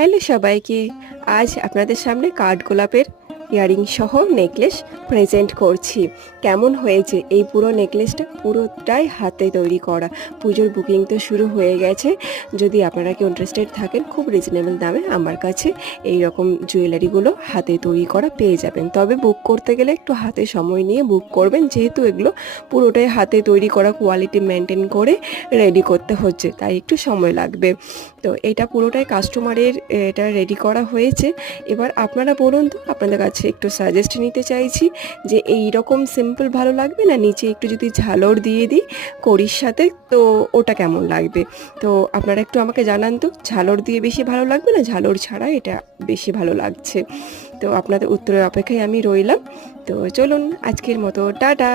Hello সবাইকে। আজ আপনাদের সামনে কাঠগোলাপের ইয়ারিং সহ নেকলেস প্রেজেন্ট করছি। কেমন হয়েছে এই পুরো নেকলেসটা? পুরোটাই হাতে তৈরি করা। পুজোর বুকিং তো শুরু হয়ে গেছে। যদি আপনারা কেউ ইন্টারেস্টেড থাকেন, খুব রিজনেবল দামে আমার কাছে এই রকম জুয়েলারিগুলো হাতে তৈরি করা পেয়ে যাবেন। তবে বুক করতে গেলে একটু হাতে সময় নিয়ে বুক করবেন, যেহেতু এগুলো পুরোটাই হাতে তৈরি করা, কোয়ালিটি মেনটেন করে রেডি করতে হচ্ছে, তাই একটু সময় লাগবে। তো এটা পুরোটাই কাস্টমারের এটা রেডি করা হয়েছে। এবার আপনারা বলুন তো, আপনাদের কাছে একটু সাজেস্ট নিতে চাইছি যে এই রকম সিম্পল ভালো লাগবে, না নিচে একটু যদি ঝালর দিয়ে দিই কড়ির সাথে, তো ওটা কেমন লাগবে? তো আপনারা একটু আমাকে জানান তো, ঝালর দিয়ে বেশি ভালো লাগবে না ঝালর ছাড়া এটা বেশি ভালো লাগছে? তো আপনাদের উত্তরের অপেক্ষায় আমি রইলাম। তো চলুন, আজকের মতো টাটা।